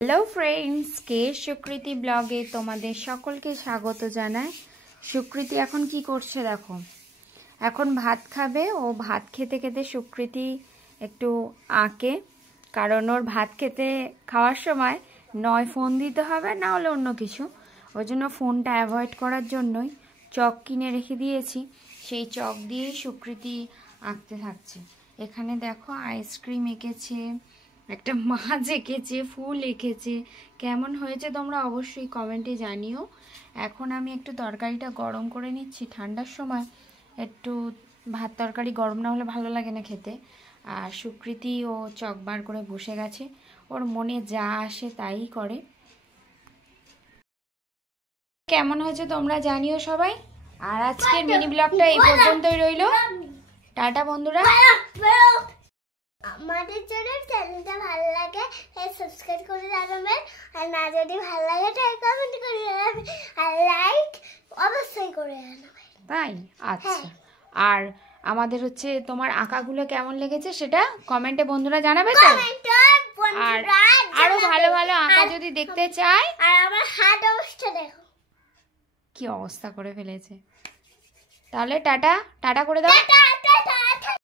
Hello friends, কে সুকৃতি ব্লগে তোমাদের সকলকে স্বাগত জানাই। সুকৃতি এখন কি করছে দেখো, এখন ভাত খাবে। ও ভাত খেতে খেতে সুকৃতি একটু আঁকে, কারণ ওর ভাত খেতে খাওয়ার সময় নয় ফোন দিতে হবে, না হলে অন্য কিছু। ওই জন্য ফোনটা অ্যাভয়েড করার জন্যই চক কিনে রেখে দিয়েছি। সেই চক দিয়েই সুকৃতি আঁকতে থাকছে। এখানে দেখো আইসক্রিম এঁকেছে, একটা মাছ এঁকেছে, ফুল এঁকেছে। কেমন হয়েছে তোমরা অবশ্যই কমেন্টে জানিও। এখন আমি একটু তরকারিটা গরম করে নিচ্ছি। ঠান্ডার সময় একটু ভাত তরকারি গরম না হলে ভালো লাগে না খেতে। আর সুকৃতি ও চক বার করে বসে গেছে, ওর মনে যা আসে তাই করে। কেমন হয়েছে তোমরা জানিও সবাই। আর আজকের মিনি ব্লগটা এই পর্যন্তই রইল। টাটা বন্ধুরা। আমাদের জন্য চ্যানেলটা ভালো লাগে সাবস্ক্রাইব করে জানাবেন, আর না যদি ভালো লাগে তাহলে কমেন্ট করে জানাবেন, আর লাইক অবশ্যই করে জানাবেন। তাই আচ্ছা। আর আমাদের হচ্ছে তোমার আঁকাগুলো কেমন লেগেছে সেটা কমেন্টে বন্ধুরা জানাবে তো। আর আরো ভালো ভালো আঁকা যদি দেখতে চায়, আর আমার হাত অবস্থা দেখো কি অবস্থা করে ফেলেছে। তাহলে টাটা টাটা করে দাও।